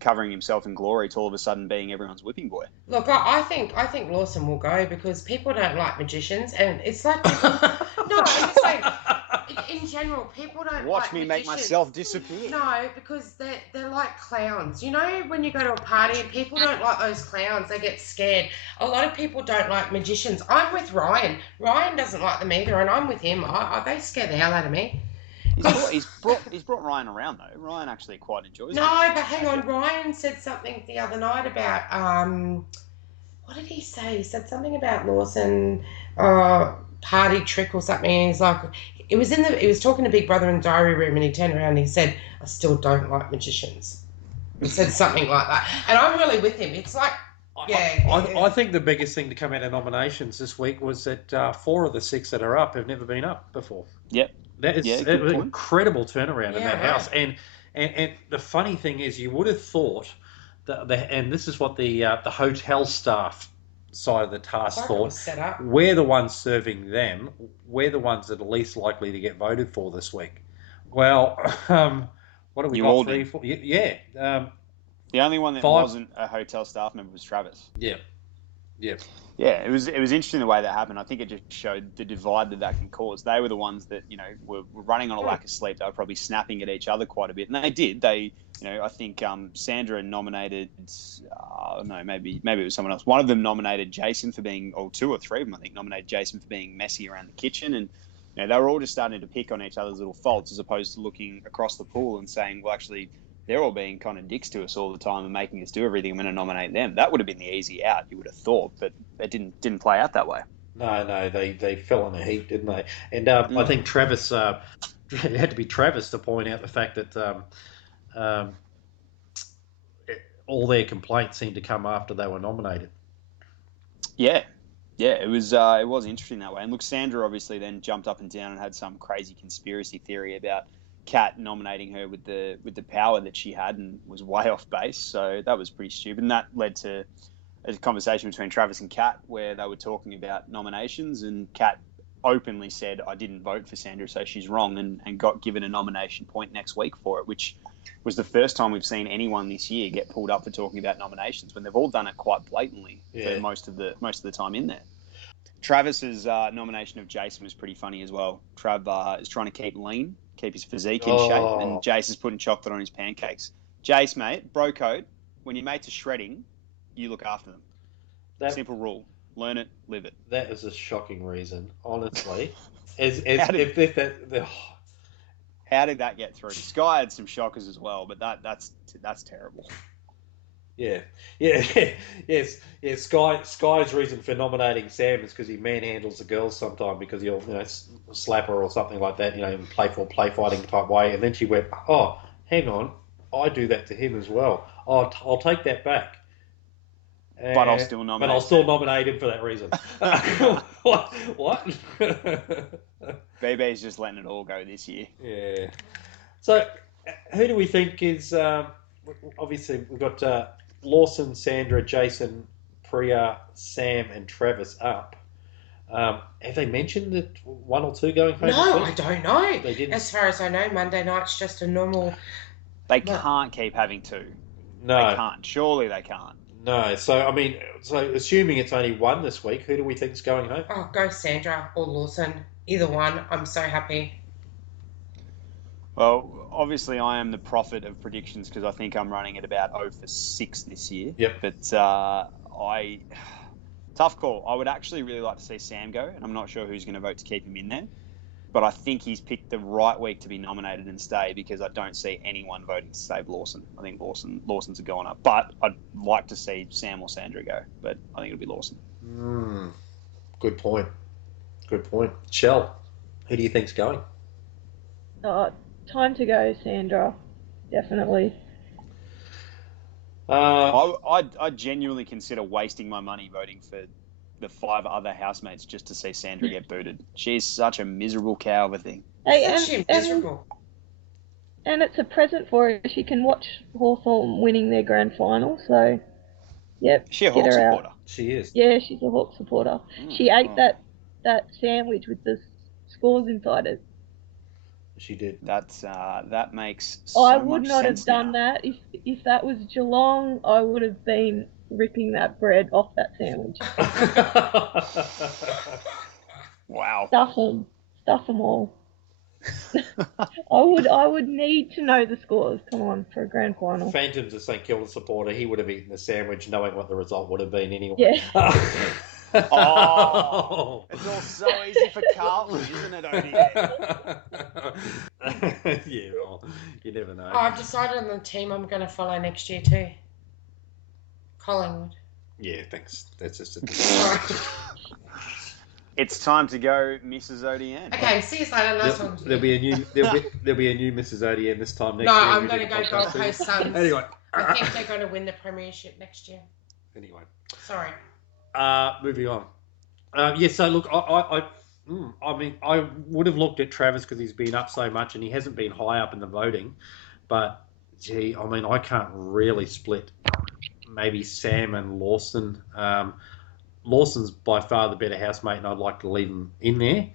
covering himself in glory, to all of a sudden being everyone's whipping boy. Look, I think Lawson will go because people don't like magicians, and it's like people, no, I'm just saying, in general, people don't Watch like me make magicians. myself disappear. No, because they're like clowns. You know, when you go to a party and people don't like those clowns, they get scared. A lot of people don't like magicians. I'm with Ryan. Ryan doesn't like them either, and I'm with him. They scare the hell out of me. He's brought Ryan around though. Ryan actually quite enjoys it. No, but hang on. Ryan said something the other night about what did he say? He said something about Lawson party trick or something. And he's like, he was talking to Big Brother in the diary room, and he turned around and he said, "I still don't like magicians." He said something like that, and I'm really with him. It's like, I think the biggest thing to come out of nominations this week was that 4 of the 6 that are up have never been up before. Yep. That is good an point. incredible turnaround in that right. house. And the funny thing is, you would have thought that and this is what the hotel staff side of the task like it thought. was set up. We're the ones serving them. We're the ones that are least likely to get voted for this week. Well, what have we You got? all 3, did. 4. Yeah. The only one that 5. wasn't a hotel staff member was Travis. Yeah. Yeah, it was interesting the way that happened. I think it just showed the divide that can cause. They were the ones that were running on a lack of sleep. They were probably snapping at each other quite a bit, and they did. I think Sandra nominated. No, maybe it was someone else. One of them nominated Jason for being, or 2 or 3 of them, I think, nominated Jason for being messy around the kitchen, and they were all just starting to pick on each other's little faults as opposed to looking across the pool and saying, well, actually, they're all being kind of dicks to us all the time and making us do everything. I'm going to nominate them. That would have been the easy out, you would have thought, but it didn't play out that way. No, they fell in a heap, didn't they? And I think Travis, it had to be Travis to point out the fact that all their complaints seemed to come after they were nominated. Yeah, it was interesting that way. And look, Sandra obviously then jumped up and down and had some crazy conspiracy theory about Kat nominating her with the power that she had and was way off base. So that was pretty stupid. And that led to a conversation between Travis and Kat where they were talking about nominations, and Kat openly said, I didn't vote for Sandra, so she's wrong, and got given a nomination point next week for it, which was the first time we've seen anyone this year get pulled up for talking about nominations when they've all done it quite blatantly for most of the time in there. Travis's nomination of Jason was pretty funny as well. Trav is trying to keep his physique in shape, and Jace is putting chocolate on his pancakes. Jace, mate, bro code, when your mates are shredding, you look after them. Simple rule. Learn it, live it. That is a shocking reason, honestly. How did that get through? Sky had some shockers as well, but that's terrible. Yeah. Sky's reason for nominating Sam is because he manhandles the girls sometimes because he'll slap her or something like that, in playful play fighting type way. And then she went, oh, hang on, I do that to him as well. I'll take that back. But I'll still nominate him for that reason. What? BB's just letting it all go this year. Yeah. So, who do we think is? Obviously, we've got Lawson, Sandra, Jason, Priya, Sam, and Travis up. Have they mentioned that 1 or 2 going home? No, I don't know. They didn't. As far as I know, Monday night's just a normal. They can't keep having 2. No, they can't. Surely they can't. No. So assuming it's only 1 this week, who do we think is going home? Oh, go Sandra or Lawson. Either one. I'm so happy. Well, obviously I am the prophet of predictions because I think I'm running at about 0 for 6 this year. Yep. But tough call. I would actually really like to see Sam go, and I'm not sure who's going to vote to keep him in there. But I think he's picked the right week to be nominated and stay because I don't see anyone voting to save Lawson. I think Lawson's a going up. But I'd like to see Sam or Sandra go, but I think it'll be Lawson. Good point. Shell, who do you think's going? Time to go, Sandra. Definitely. I genuinely consider wasting my money voting for the 5 other housemates just to see Sandra get booted. She's such a miserable cow of a thing. Hey, and it's a present for her. She can watch Hawthorn winning their grand final, so yep. Is she a Hawk supporter? She is. Yeah, she's a Hawk supporter. She ate that sandwich with the scores inside it. She did. That makes so I would much not sense have done now. that. If that was Geelong, I would have been ripping that bread off that sandwich. Wow. Stuff them all. I would need to know the scores. Come on, for a grand final. Phantom's a St Kilda supporter. He would have eaten the sandwich knowing what the result would have been anyway. Yeah. Oh, it's all so easy for Carlton, isn't it, ODA? Yeah, well, you never know. Oh, I've decided on the team I'm going to follow next year too. Collingwood. Yeah, thanks. That's just It's time to go, Mrs. ODN. Okay, see you later. Nice one. There'll be a new Mrs. ODN this time next No, year. I'm going to go Gold Coast Suns. Anyway. I think they're going to win the premiership next year. Anyway. Sorry. Moving on. So look, I mean, I would have looked at Travis because he's been up so much and he hasn't been high up in the voting. But, gee, I mean, I can't really split maybe Sam and Lawson. Lawson's by far the better housemate, and I'd like to leave him in there.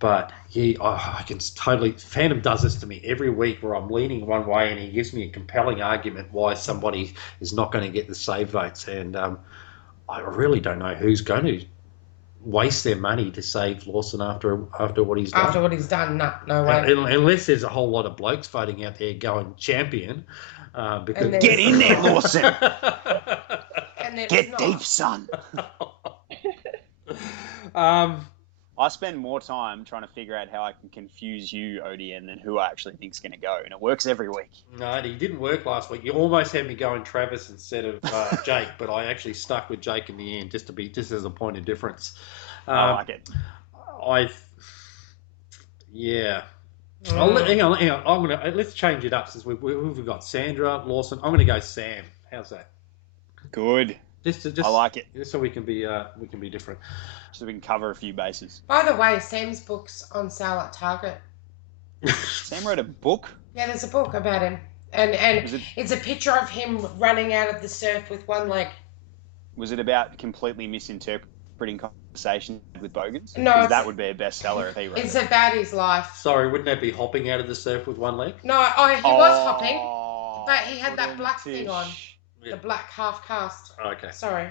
But I can totally. Phantom does this to me every week, where I'm leaning one way, and he gives me a compelling argument why somebody is not going to get the save votes, and I really don't know who's going to waste their money to save Lawson after what he's done. After what he's done, no way. Unless there's a whole lot of blokes voting out there going champion. Because get in there, Lawson. Get deep, son. I spend more time trying to figure out how I can confuse you, ODN, than who I actually think's going to go, and it works every week. No, it didn't work last week. You almost had me going Travis instead of Jake, but I actually stuck with Jake in the end, just as a point of difference. I like it. Hang on. Let's change it up since we've got Sandra, Lawson. I'm gonna go Sam. How's that? Good. Just I like it. Just so we can be different. So we can cover a few bases. By the way, Sam's book's on sale at Target. Sam wrote a book? Yeah, there's a book about him. And it's a picture of him running out of the surf with one leg. Was it about completely misinterpreting conversation with Bogans? No. Because that would be a bestseller if he wrote it. It's about his life. Sorry, wouldn't that be hopping out of the surf with one leg? No, he was hopping, but he had that black thing on. Yeah. The black half cast. Okay. Sorry.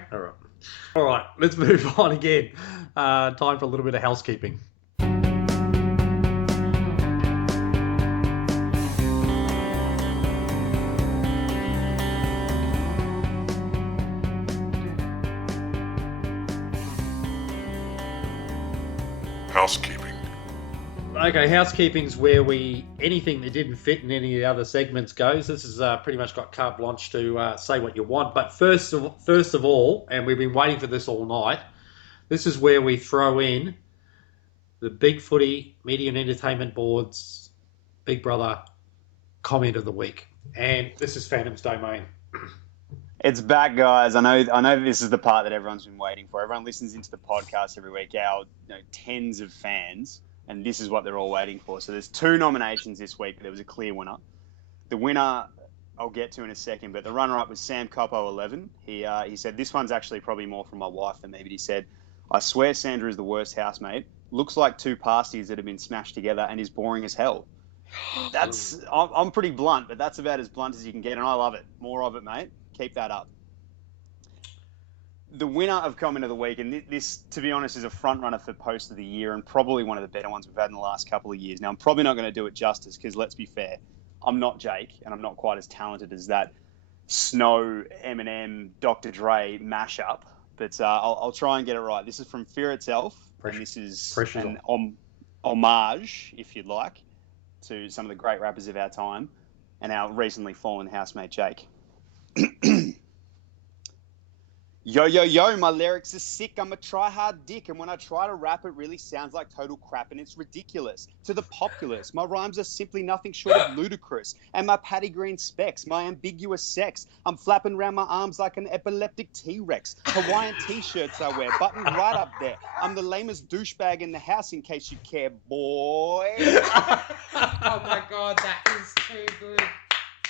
All right. Let's move on again. Time for a little bit of housekeeping. Housekeeping. Okay, housekeeping's where anything that didn't fit in any of the other segments goes. This is pretty much got carte blanche to say what you want. But first of all, and we've been waiting for this all night, this is where we throw in the BigFooty Media and Entertainment Board's Big Brother comment of the week. And this is Phantom's domain. It's back, guys. I know this is the part that everyone's been waiting for. Everyone listens into the podcast every week, our tens of fans. And this is what they're all waiting for. So there's 2 nominations this week. There was a clear winner. The winner, I'll get to in a second, but the runner-up was Sam Coppo 11. He said, this one's actually probably more from my wife than me, but he said, I swear Sandra is the worst housemate. Looks like 2 pasties that have been smashed together and is boring as hell. I'm pretty blunt, but that's about as blunt as you can get, and I love it. More of it, mate. Keep that up. The winner of Comment of the Week, and this, to be honest, is a front runner for Post of the Year and probably one of the better ones we've had in the last couple of years. Now, I'm probably not going to do it justice because, let's be fair, I'm not Jake and I'm not quite as talented as that Snow, Eminem, Dr. Dre mashup, but I'll try and get it right. This is from Fear Itself, and this is an homage, if you'd like, to some of the great rappers of our time and our recently fallen housemate, Jake. Yo, yo, yo, my lyrics are sick. I'm a try-hard dick. And when I try to rap, it really sounds like total crap and it's ridiculous. To the populace, my rhymes are simply nothing short of ludicrous. And my patty green specs, my ambiguous sex. I'm flapping around my arms like an epileptic T-Rex. Hawaiian T-shirts I wear, buttoned right up there. I'm the lamest douchebag in the house in case you care, boy. Oh my God, that is too good.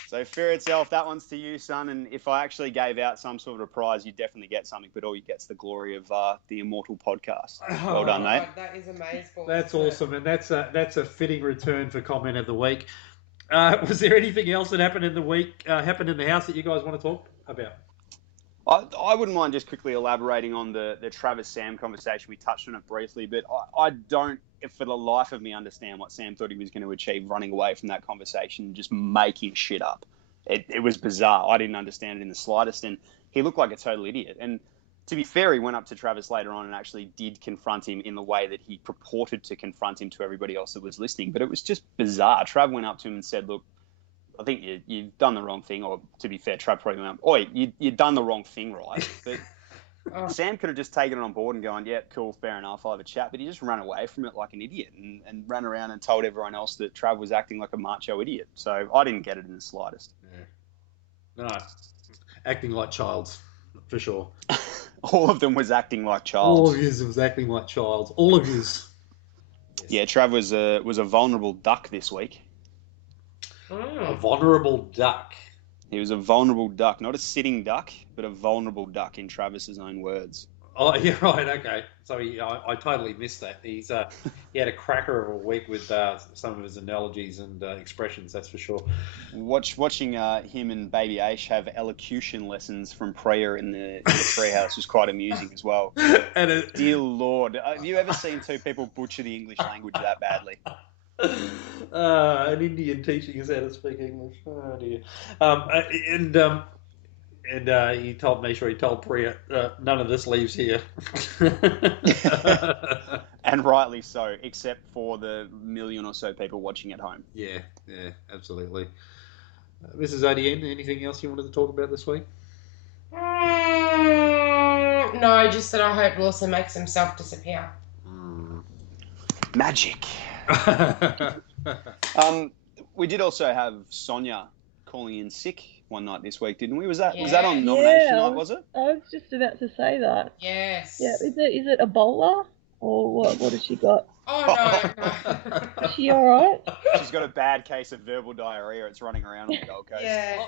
So Fear Itself, that one's to you, son. And if I actually gave out some sort of a prize, you'd definitely get something. But all you get's the glory of the immortal podcast. Well done, mate. God, that is amazing. That's awesome, and that's a fitting return for Comment of the Week. Was there anything else that happened in the week, happened in the house that you guys want to talk about? I wouldn't mind just quickly elaborating on the Travis Sam conversation. We touched on it briefly, but I don't for the life of me understand what Sam thought he was going to achieve running away from that conversation, just making shit up. It was bizarre. I didn't understand it in the slightest, and he looked like a total idiot. And to be fair, he went up to Travis later on and actually did confront him in the way that he purported to confront him to everybody else that was listening. But it was just bizarre. Trav went up to him and said, look, I think you've done the wrong thing. Or to be fair, Trav probably went, oi, you've done the wrong thing, right? But Sam could have just taken it on board and gone, yeah, cool, fair enough, I'll have a chat. But he just ran away from it like an idiot and ran around and told everyone else that Trav was acting like a macho idiot. So I didn't get it in the slightest. Yeah. No, acting like childs, for sure. All of them was acting like Childs. All of his was acting like Childs. All of his. Yes. Yeah, Trav was a vulnerable duck this week. A vulnerable duck. He was a vulnerable duck, not a sitting duck, but a vulnerable duck in Travis's own words. Oh, yeah, right, okay. So I totally missed that. He had a cracker of a week with some of his analogies and expressions, that's for sure. Watching him and Baby Aish have elocution lessons from Priya in the treehouse was quite amusing as well. Dear Lord, have you ever seen two people butcher the English language that badly? An Indian teaching us how to speak English. Oh dear. And he told Priya, none of this leaves here. And rightly so, except for the million or so people watching at home. Yeah, absolutely. Mrs. ODN, anything else you wanted to talk about this week? No, just that I hope Lawson makes himself disappear. Magic. We did also have Sonia calling in sick one night this week, didn't we? Was that on nomination night, was it? I was just about to say that. Yes. Yeah, is it Ebola? Or what has she got? Oh, no. Is she alright? She's got a bad case of verbal diarrhea. It's running around on the Gold Coast. Yeah.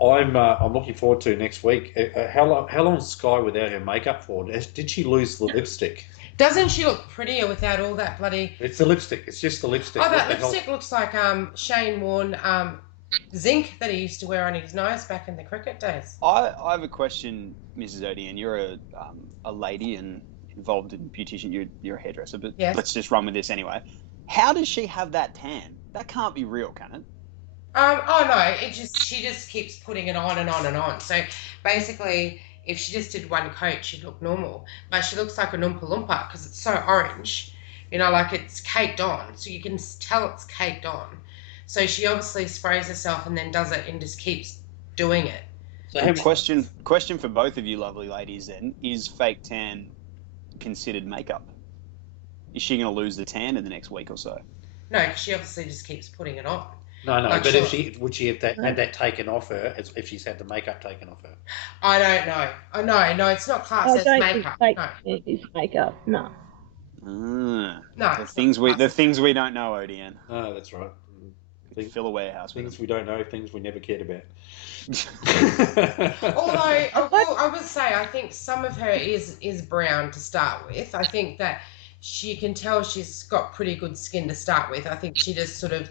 I'm looking forward to next week. How long is Sky without her makeup for? Did she lose the lipstick? Doesn't she look prettier without all that bloody... It's the lipstick. It's just the lipstick. Oh, that lipstick looks like Shane Warne zinc that he used to wear on his nose back in the cricket days. I have a question, Mrs. Odian. You're a lady and involved in beautician. You're a hairdresser, but yes. Let's just run with this anyway. How does she have that tan? That can't be real, can it? Oh no, she just keeps putting it on and on and on. So basically, if she just did one coat, she'd look normal. But she looks like an Oompa Loompa because it's so orange. You know, like it's caked on. So you can tell it's caked on. So she obviously sprays herself and then does it and just keeps doing it. So question for both of you lovely ladies then, is fake tan considered makeup? Is she going to lose the tan in the next week or so? No, because she obviously just keeps putting it on. No, like but would she have had that taken off her if she's had the makeup taken off her? I don't know. No, it's not classed as makeup. It's makeup, no. No. The things we don't know, ODN. No, that's right. Fill a warehouse. Things we don't know, things we never cared about. Although, I would say I think some of her is brown to start with. I think that you can tell she's got pretty good skin to start with. I think she just sort of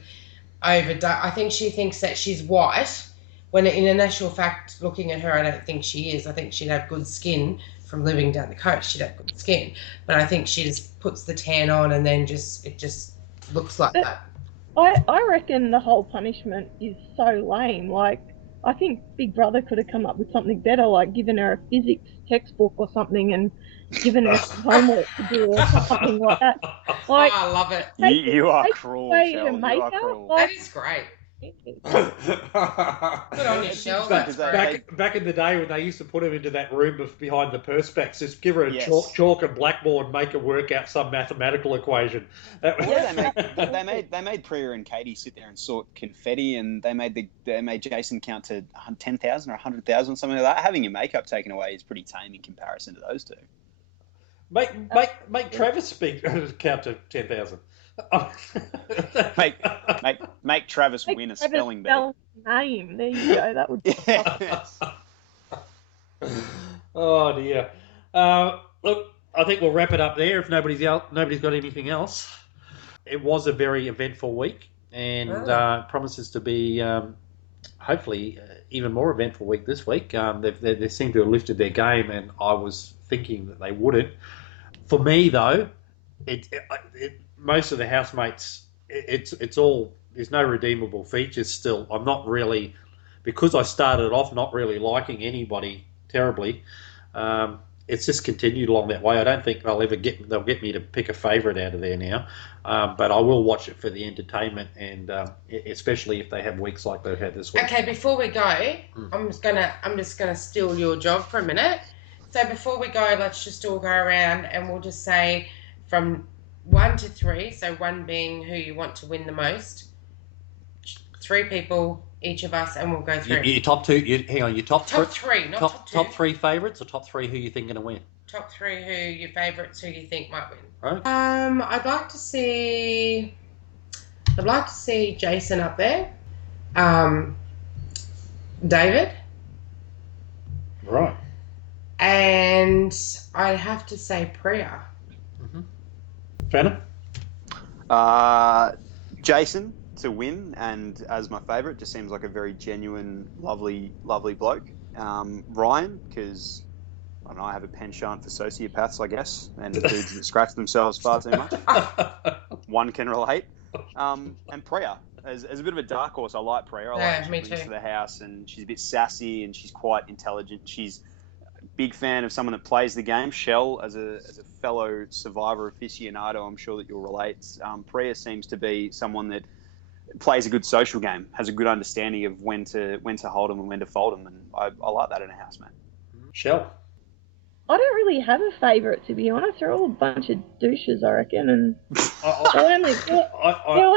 overdone. I think she thinks that she's white, when in actual fact, looking at her, I don't think she is. I think she'd have good skin from living down the coast. She'd have good skin, but I think she just puts the tan on and then it just looks like that. I reckon the whole punishment is so lame. Like, I think Big Brother could have come up with something better, like giving her a physics textbook or something and given her some homework to do or something like that. Like, I love it. You are cruel, Shell. You are cruel. That is great. Good on you, Shell. Back in the day when they used to put him into that room behind the perspex, just give her a chalk and blackboard, make her work out some mathematical equation. They made Priya and Katie sit there and sort confetti, and they made Jason count to 10,000 or 100,000, something like that. Having your makeup taken away is pretty tame in comparison to those two. Make Travis count to 10,000. make Travis win a spelling bee. Name. There you go. That would be Oh dear. Look, I think we'll wrap it up there. If nobody's got anything else. It was a very eventful week, and promises to be hopefully even more eventful week this week. They seem to have lifted their game, and I was thinking that they wouldn't. For me though, it most of the housemates, it's all, there's no redeemable features still. I'm not really, because I started off not really liking anybody terribly. It's just continued along that way. I don't think they'll get me to pick a favourite out of there now, but I will watch it for the entertainment, and especially if they have weeks like they've had this week. Okay, before we go, I'm just gonna steal your job for a minute. So before we go, let's just all go around and we'll just say from 1 to 3. So 1 being who you want to win the most. 3 people, each of us, and we'll go through. Your top 2. Hang on. Your top 3, not top 2. Top 3 favourites, or top 3 who you think are going to win? Top 3 who your favourites, who you think might win. Right. I'd like to see Jason up there. David. Right. And I'd have to say Priya. Phantom? Jason to win, and as my favourite, just seems like a very genuine, lovely bloke. Ryan, because I don't know, I have a penchant for sociopaths, I guess, and dudes that scratch themselves far too much. One can relate. And Priya, as a bit of a dark horse, I like Priya. I like me she brings too. to the house, and she's a bit sassy, and she's quite intelligent. She's a big fan of someone that plays the game. Shell, as a fellow Survivor aficionado, I'm sure that you'll relate. Priya seems to be someone that plays a good social game, has a good understanding of when to hold them and when to fold them, and I like that in a house, man. Shell? I don't really have a favourite, to be honest. They're all a bunch of douches, I reckon, and there'll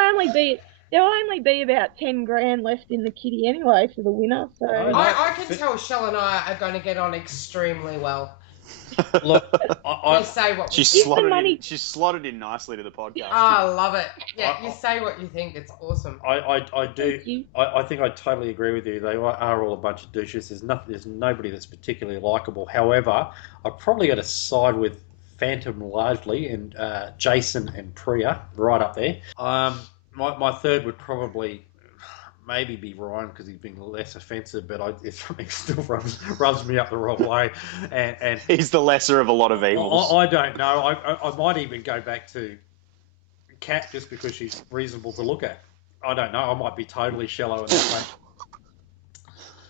only be about 10 grand left in the kitty anyway for the winner. So I can tell Shell and I are going to get on extremely well. Look, You say what She's we think. she's slotted in nicely to the podcast. I love it. Yeah, you say what you think. It's awesome. I do. Thank you. I think I totally agree with you. They are all a bunch of douches. There's nobody that's particularly likable. However, I've probably got to side with Phantom largely, and Jason and Priya right up there. My third would probably maybe be Ryan, because he's been less offensive, but it's something still rubs me up the wrong way. And he's the lesser of a lot of evils. I don't know. I might even go back to Kat, just because she's reasonable to look at. I don't know. I might be totally shallow in that way.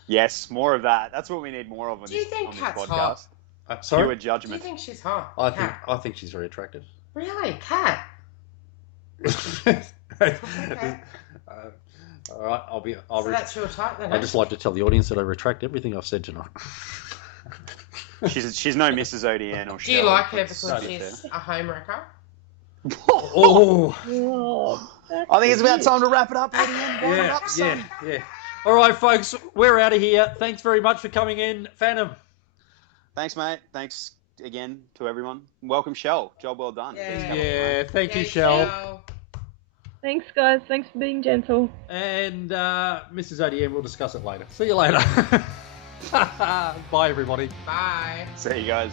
Yes, more of that. That's what we need more of on Do you this, think on this Kat's podcast. hot? Sorry? Pure Do you judgment. think she's hot? I think she's very attractive. Really? Kat? Okay. All right, So that's your type then? I'd just like to tell the audience that I retract everything I've said tonight. She's no Mrs. ODN or Do you Shell. like her That's because fair. she's a home wrecker? Oh, Oh, that's I think it's about it. time to wrap it up, ODN. Wind it up, son. yeah. All right, folks, we're out of here. Thanks very much for coming in, Phantom. Thanks, mate. Thanks again to everyone. Welcome, Shell. Job well done. Yeah. Thanks for coming. Yeah, thank you, Yay, Shell. Thanks, guys. Thanks for being gentle. And Mrs. ODM, we'll discuss it later. See you later. Bye, everybody. Bye. See you guys.